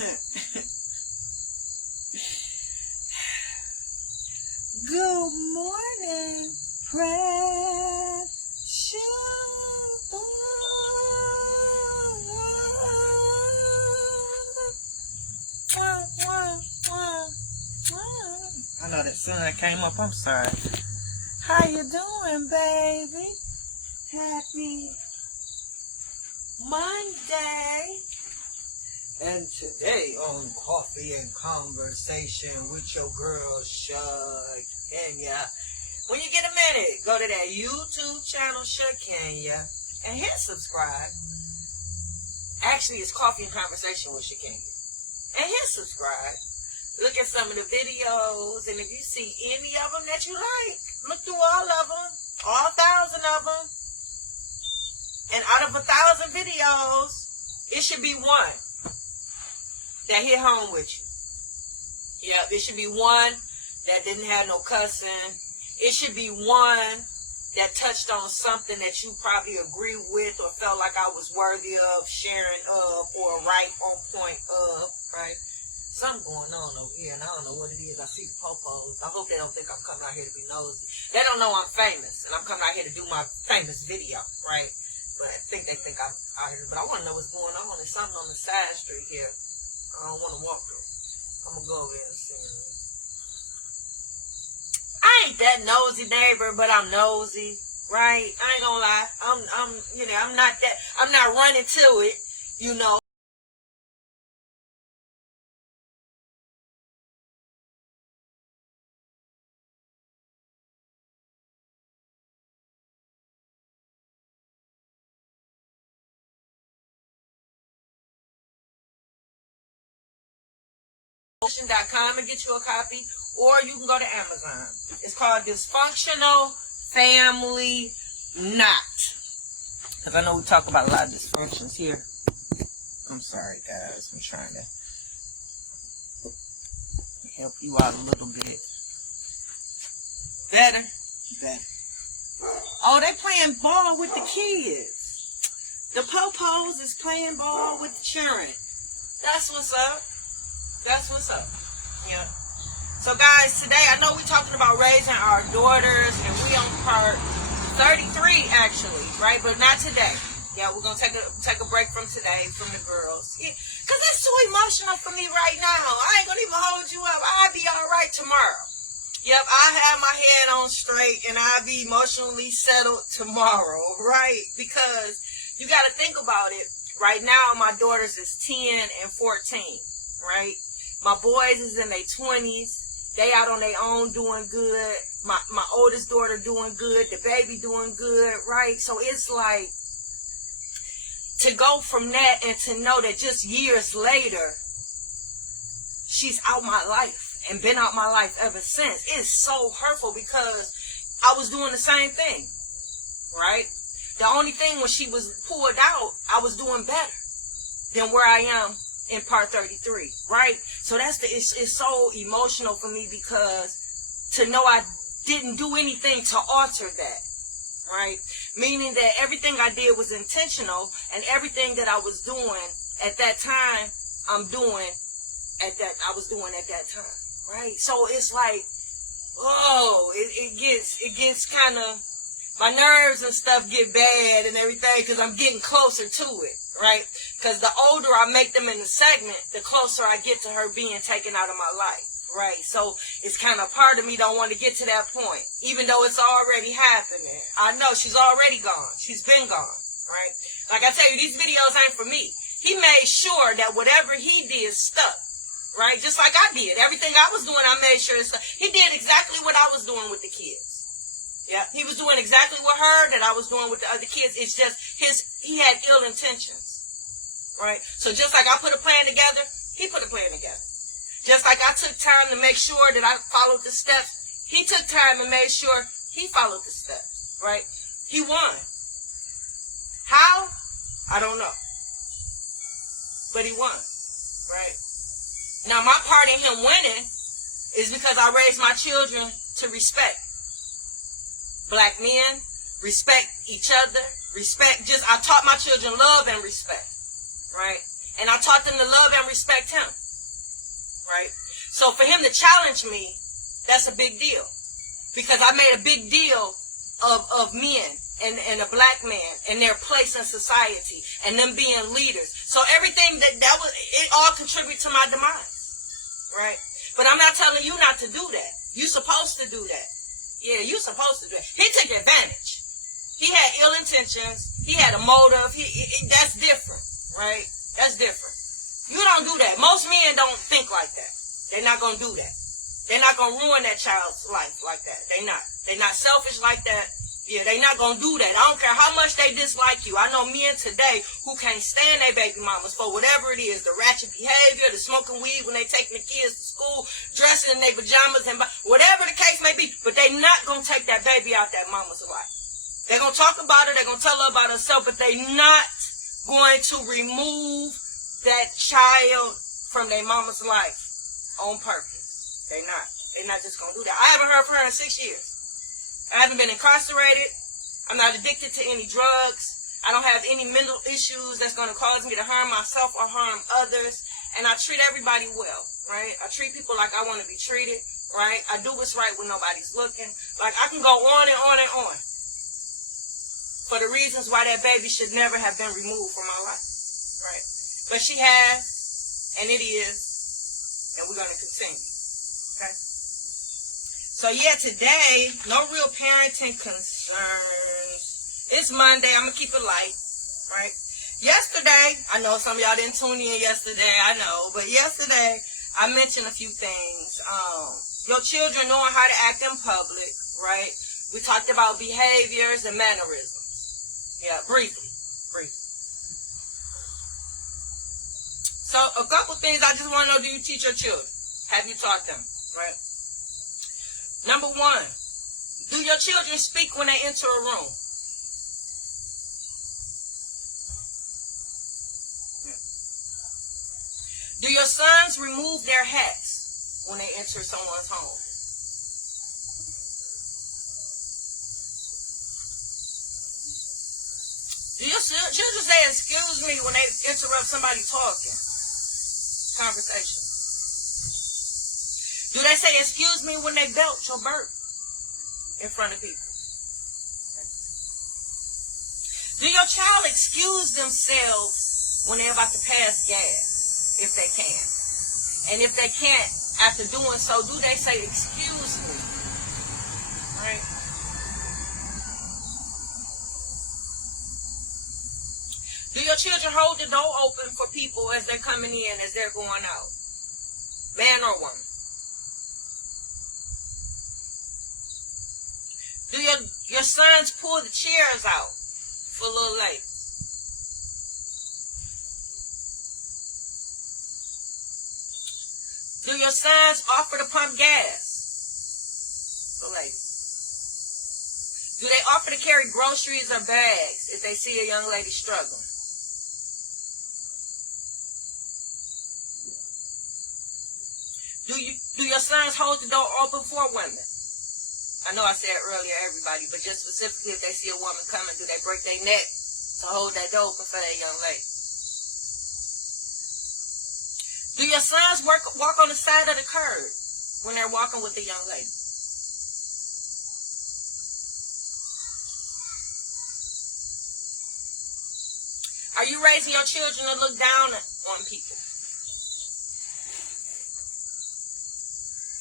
Good morning, precious. I know that sun came up. I'm sorry. How you doing, baby? Happy Monday. And today on Coffee and Conversation with your girl, Shakenya. When you get a minute, go to that YouTube channel, Shakenya, and hit subscribe. Actually, it's Coffee and Conversation with Shakenya. And hit subscribe. Look at some of the videos, and if you see any of them that you like, look through all of them, all 1,000 of them. And out of 1,000 videos, it should be one that hit home with you. Yep, it should be one that didn't have no cussing. It should be one that touched on something that you probably agree with or felt like I was worthy of sharing of or right on point of, right? Something going on over here, and I don't know what it is. I see the popos. I hope they don't think I'm coming out here to be nosy. They don't know I'm famous, and I'm coming out here to do my famous video, right? But I think they think I'm out here. But I want to know what's going on. There's something on the side street here. I don't want to walk through. I'm going to go over there and see. I ain't that nosy neighbor, but I'm nosy, right? I ain't gonna lie. I'm not that. I'm not running to it, you know. .com and get you a copy, or you can go to Amazon. It's called Dysfunctional Family Knot. Because I know we talk about a lot of dysfunctions here. I'm sorry, guys. I'm trying to help you out a little bit. Better? Better. Oh, they playing ball with the kids. The popos is playing ball with the children. That's what's up. That's what's up. Yeah. So guys, today I know we're talking about raising our daughters, and we on part 33 actually, right? But not today. Yeah, we're gonna take a break from today from the girls. Yeah, cause it's too emotional for me right now. I ain't gonna even hold you up. I'll be all right tomorrow. Yep, I have my head on straight, and I'll be emotionally settled tomorrow, right? Because you gotta think about it. Right now, my daughters is 10 and 14, right? My boys is in their 20s. They out on their own doing good. My oldest daughter doing good. The baby doing good, right? So it's like, to go from that and to know that just years later, she's out my life and been out my life ever since. It's so hurtful because I was doing the same thing, right? The only thing when she was pulled out, I was doing better than where I am in part 33, right? So it's so emotional for me because to know I didn't do anything to alter that, right? Meaning that everything I did was intentional, and everything that I was doing at that time, I was doing at that time, right? So it's like, oh, it gets kind of, my nerves and stuff get bad and everything because I'm getting closer to it, right? Because the older I make them in the segment, the closer I get to her being taken out of my life, right? So it's kind of part of me don't want to get to that point, even though it's already happening. I know she's already gone. She's been gone, right? Like I tell you, these videos ain't for me. He made sure that whatever he did stuck, right? Just like I did. Everything I was doing, I made sure it stuck. He did exactly what I was doing with the kids. Yeah, he was doing exactly what her that I was doing with the other kids. It's just he had ill intentions, right? So just like I put a plan together, he put a plan together. Just like I took time to make sure that I followed the steps, he took time and made sure he followed the steps, right? He won. How? I don't know. But he won, right? Now my part in him winning is because I raised my children to respect black men, respect each other, respect, I taught my children love and respect, right? And I taught them to love and respect him. Right? So for him to challenge me, that's a big deal. Because I made a big deal of men and a black man and their place in society and them being leaders. So everything that was, it all contributed to my demise. Right? But I'm not telling you not to do that. You supposed to do that. Yeah, you supposed to do it. He took advantage. He had ill intentions. He had a motive. That's different, right? That's different. You don't do that. Most men don't think like that. They're not going to do that. They're not going to ruin that child's life like that. They're not. They're not selfish like that. Yeah, they're not going to do that. I don't care how much they dislike you. I know men today who can't stand their baby mamas for whatever it is, the ratchet behavior, the smoking weed when they taking the kids to school, dressing in their pajamas, and whatever the case may be, but they're not going to take that baby out that mama's life. They're going to talk about her, they're going to tell her about herself, but they're not going to remove that child from their mama's life on purpose. They're not. They're not just going to do that. I haven't heard from her in 6 years. I haven't been incarcerated. I'm not addicted to any drugs. I don't have any mental issues that's going to cause me to harm myself or harm others. And I treat everybody well, right? I treat people like I want to be treated, right? I do what's right when nobody's looking. Like, I can go on and on and on for the reasons why that baby should never have been removed from my life, right? But she has, and it is, and we're going to continue, okay? So yeah, today, no real parenting concerns. It's Monday. I'm going to keep it light, right? Yesterday, I know some of y'all didn't tune in yesterday, I know. But yesterday, I mentioned a few things. Your children knowing how to act in public, right? We talked about behaviors and mannerisms. Yeah, briefly. So a couple things I just want to know, do you teach your children? Have you taught them, right? Number one, do your children speak when they enter a room? Do your sons remove their hats when they enter someone's home? Do your children say excuse me when they interrupt somebody talking? Conversation. Do they say excuse me when they belch or burp in front of people? Do your child excuse themselves when they're about to pass gas, if they can? And if they can't, after doing so, do they say excuse me? Right? Do your children hold the door open for people as they're coming in, as they're going out? Man or woman? Do your sons pull the chairs out for little ladies? Do your sons offer to pump gas for ladies? Do they offer to carry groceries or bags if they see a young lady struggling? Do your sons hold the door open for women? I know I said earlier everybody, but just specifically if they see a woman coming, do they break their neck to hold that door open for that young lady? Do your sons walk on the side of the curb when they're walking with the young lady? Are you raising your children to look down on people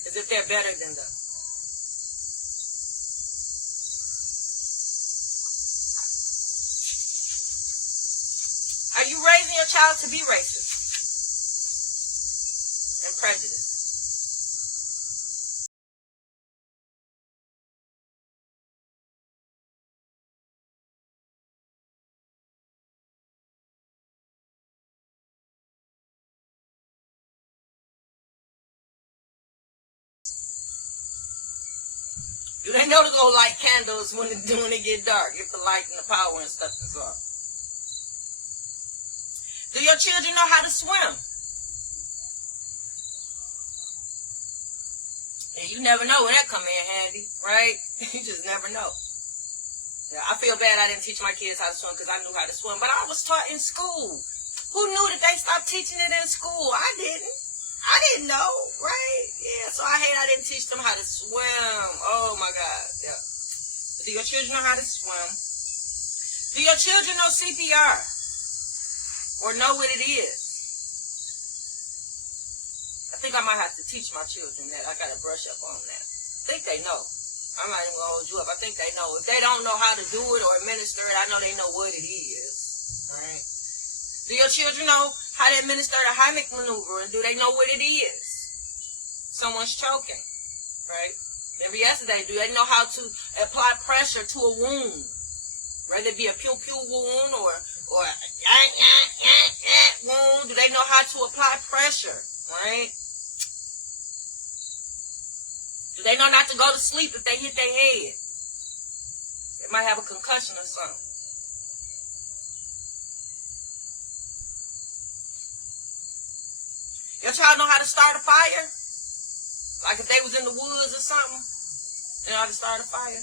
as if they're better than them? Are you raising your child to be racist and prejudiced? Do they know to go light candles when it get dark, if the light and the power and stuff is off? Do your children know how to swim? And you never know when that come in handy, right? You just never know. Yeah, I feel bad I didn't teach my kids how to swim because I knew how to swim, but I was taught in school Who knew that they stopped teaching it in school? I didn't know, right? Yeah, so I didn't teach them how to swim. Oh my God, yeah. But do your children know how to swim? Do your children know CPR? Or know what it is? I think I might have to teach my children that. I got to brush up on that. I think they know. I'm not even going to hold you up. I think they know. If they don't know how to do it or administer it, I know they know what it is. All right? Do your children know how to administer the Heimlich maneuver? And do they know what it is? Someone's choking, right? Remember yesterday, do they know how to apply pressure to a wound? Whether it be a pew-pew wound or wound, do they know how to apply pressure, right? Do they know not to go to sleep if they hit their head? They might have a concussion or something. Your child know how to start a fire? Like if they was in the woods or something, they know how to start a fire?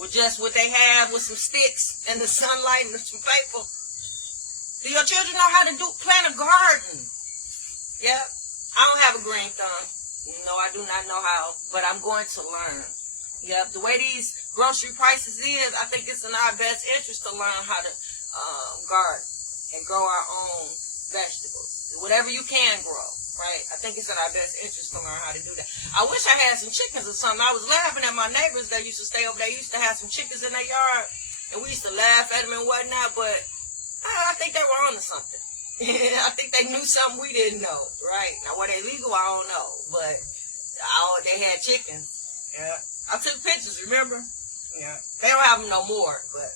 With just what they have, with some sticks and the sunlight and some paper. Do your children know how to plant a garden? Yeah. I don't have a green thumb. No, I do not know how, but I'm going to learn. Yep. The way these grocery prices is, I think it's in our best interest to learn how to garden and grow our own vegetables. Whatever you can grow, right? I think it's in our best interest to learn how to do that. I wish I had some chickens or something. I was laughing at my neighbors that used to stay over there. They used to have some chickens in their yard, and we used to laugh at them and whatnot, but I think they were on to something. I think they knew something we didn't know, right? Now, were they legal? I don't know, but they had chickens. Yeah, I took pictures, remember? Yeah, they don't have them no more, but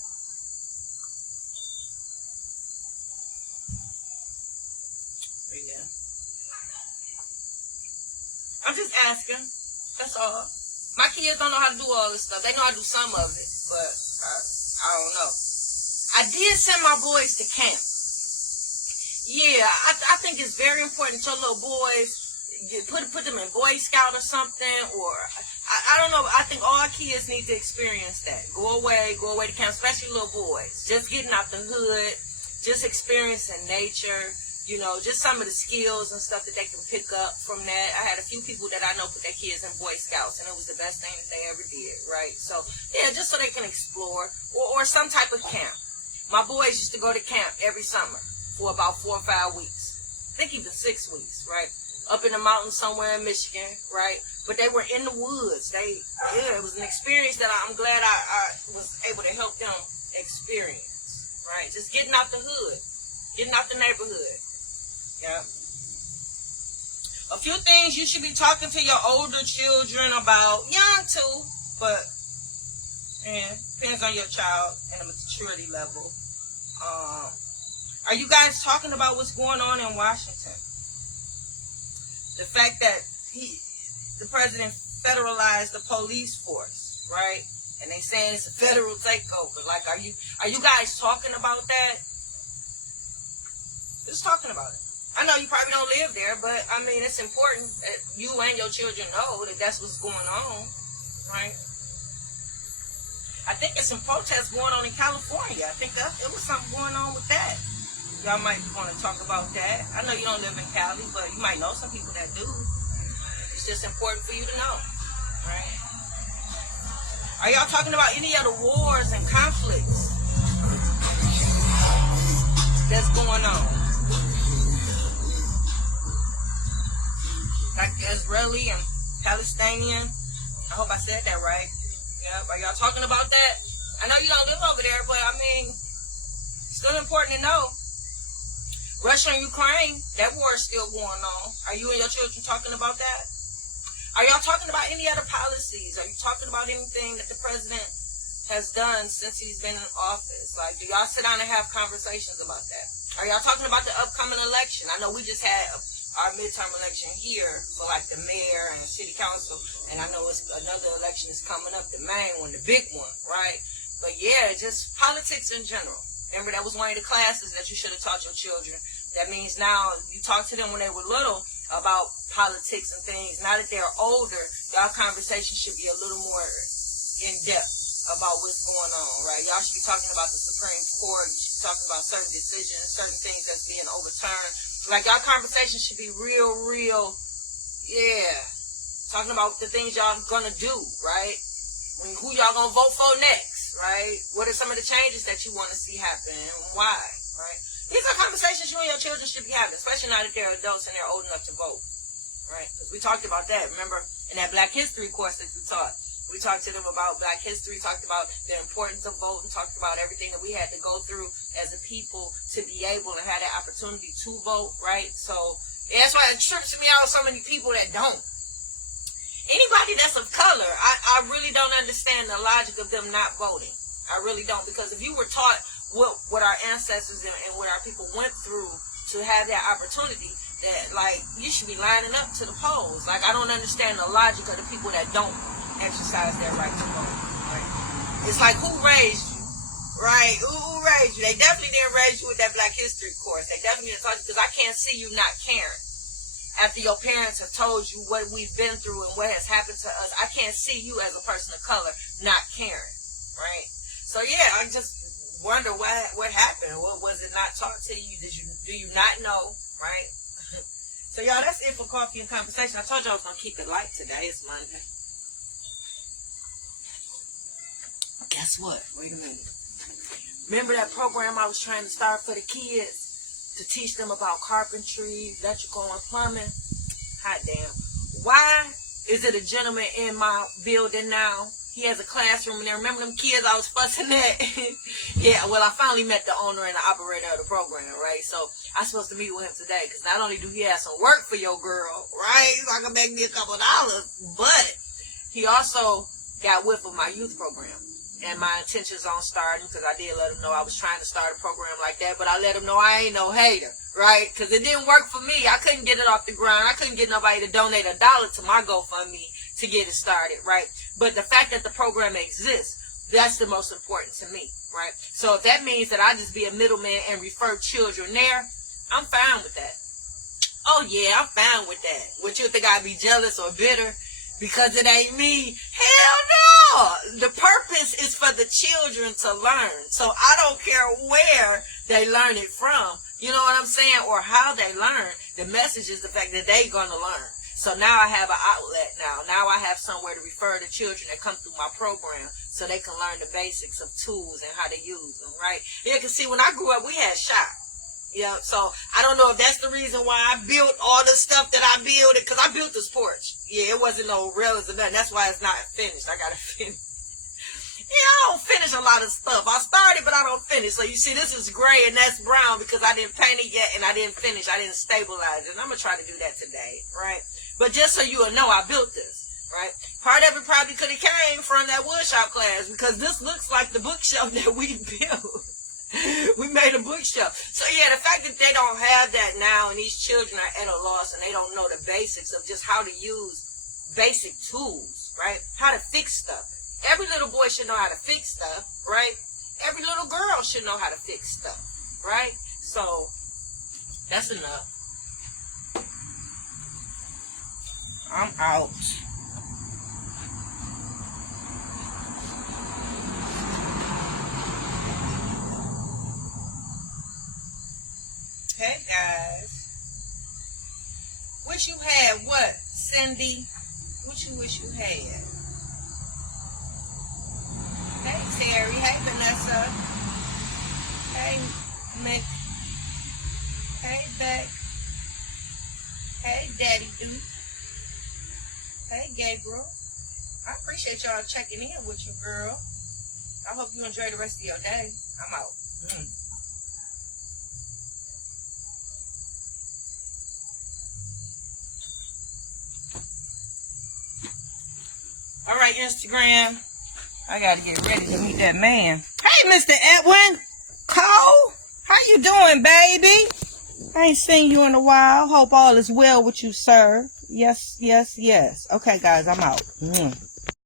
yeah. I'm just asking. That's all. My kids don't know how to do all this stuff. They know how to do some of it, but I don't know. I did send my boys to camp. Yeah, I think it's very important your little boys, put them in Boy Scout or something, or I don't know. I think all kids need to experience that. Go away to camp, especially little boys. Just getting out the hood, just experiencing nature, just some of the skills and stuff that they can pick up from that. I had a few people that I know put their kids in Boy Scouts, and it was the best thing that they ever did, right? So, yeah, just so they can explore, or some type of camp. My boys used to go to camp every summer for about 4 or 5 weeks. I think even 6 weeks, right? Up in the mountains somewhere in Michigan, right? But they were in the woods. It was an experience that I'm glad I was able to help them experience, right? Just getting out the hood, getting out the neighborhood. Yeah. A few things you should be talking to your older children about, young too, but depends on your child and the maturity level. Are you guys talking about what's going on in Washington? The fact that the president federalized the police force, right? And they saying it's a federal takeover. Like, are you guys talking about that? Just talking about it. I know you probably don't live there, but I mean, it's important that you and your children know that that's what's going on, right? I think there's some protests going on in California. I think it was something going on with that. Y'all might want to talk about that. I know you don't live in Cali, but you might know some people that do. It's just important for you to know, right? Are y'all talking about any of the wars and conflicts that's going on? Like Israeli and Palestinian. I hope I said that right. Yeah, are y'all talking about that? I know you don't live over there, but I mean, still important to know. Russia and Ukraine, that war is still going on. Are you and your children talking about that? Are y'all talking about any other policies? Are you talking about anything that the president has done since he's been in office? Like, do y'all sit down and have conversations about that? Are y'all talking about the upcoming election? I know we just had our midterm election here for like the mayor and the city council, and I know another election is coming up, the main one, the big one, right? But yeah, just politics in general. Remember, that was one of the classes that you should have taught your children. That means now you talk to them when they were little about politics and things. Now that they're older, y'all conversation should be a little more in depth about what's going on, right? Y'all should be talking about the Supreme Court. You should talking about certain decisions, certain things that's being overturned. Like, our conversation should be real, talking about the things y'all gonna do, right? Who y'all gonna vote for next, right? What are some of the changes that you want to see happen and why, right? These are conversations you and your children should be having, especially now that they're adults and they're old enough to vote, right? Because we talked about that, remember, in that Black History course that we taught. We talked to them about Black history, talked about the importance of voting, talked about everything that we had to go through as a people to be able to have that opportunity to vote, right? So, that's why it trips me out with so many people that don't. Anybody that's of color, I really don't understand the logic of them not voting. I really don't, because if you were taught what our ancestors and what our people went through to have that opportunity, that, like, you should be lining up to the polls. Like, I don't understand the logic of the people that don't exercise their right to vote. Right? It's like, who raised you? Right? Who raised you? They definitely didn't raise you with that Black History course. They definitely didn't taught you, because I can't see you not caring. After your parents have told you what we've been through and what has happened to us, I can't see you as a person of color not caring, right? So yeah, I just wonder what happened. What was it not taught to you? Do you not know, right? So y'all, that's it for Coffee and Conversation. I told you I was gonna keep it light today. It's Monday. Guess what? Wait a minute. Remember that program I was trying to start for the kids? To teach them about carpentry, electrical, and plumbing. Hot damn. Why is it a gentleman in my building now? He has a classroom in there. Remember them kids I was fussing at? Yeah, well, I finally met the owner and the operator of the program, right? So I'm supposed to meet with him today, because not only do he have some work for your girl, right? He's not going to make me a couple dollars, but he also got whiff of my youth program. And my intentions on starting, because I did let him know I was trying to start a program like that, but I let him know I ain't no hater, right? Because it didn't work for me. I couldn't get it off the ground. I couldn't get nobody to donate $1 to my GoFundMe to get it started, right? But the fact that the program exists, that's the most important to me, right? So if that means that I just be a middleman and refer children there, I'm fine with that. Oh yeah, I'm fine with that. Would you think I'd be jealous or bitter because it ain't me? Hell no! The purpose is for the children to learn. So I don't care where they learn it from. You know what I'm saying? Or how they learn. The message is the fact that they're going to learn. So now I have an outlet now. Now I have somewhere to refer to children that come through my program so they can learn the basics of tools and how to use them, right? Yeah, because see, when I grew up, we had shop. Yeah, so I don't know if that's the reason why I built all the stuff that I built, because I built this porch. Yeah, it wasn't no railings or nothing. That's why it's not finished. I got to finish. Yeah, I don't finish a lot of stuff. I started, but I don't finish. So you see, this is gray and that's brown because I didn't paint it yet and I didn't finish. I didn't stabilize it. And I'm going to try to do that today, right? But just so you will know, I built this, right? Part of it probably could have came from that woodshop class, because this looks like the bookshelf that we built. We made a bookshelf. So yeah, the fact that they don't have that now and these children are at a loss and they don't know the basics of just how to use basic tools, right? How to fix stuff. Every little boy should know how to fix stuff, right? Every little girl should know how to fix stuff, right? So that's enough. I'm out. Hey guys, wish you had what, Cindy? What you wish you had? Hey Terry, hey Vanessa, hey Mick, hey Beck, hey Daddy Duke, hey Gabriel. I appreciate y'all checking in with you, girl. I hope you enjoy the rest of your day. I'm out. All right, Instagram. I gotta get ready to meet that man. Hey, Mr. Edwin Cole, how you doing, baby? I ain't seen you in a while. Hope all is well with you, sir. Yes, yes, yes. Okay, guys, I'm out.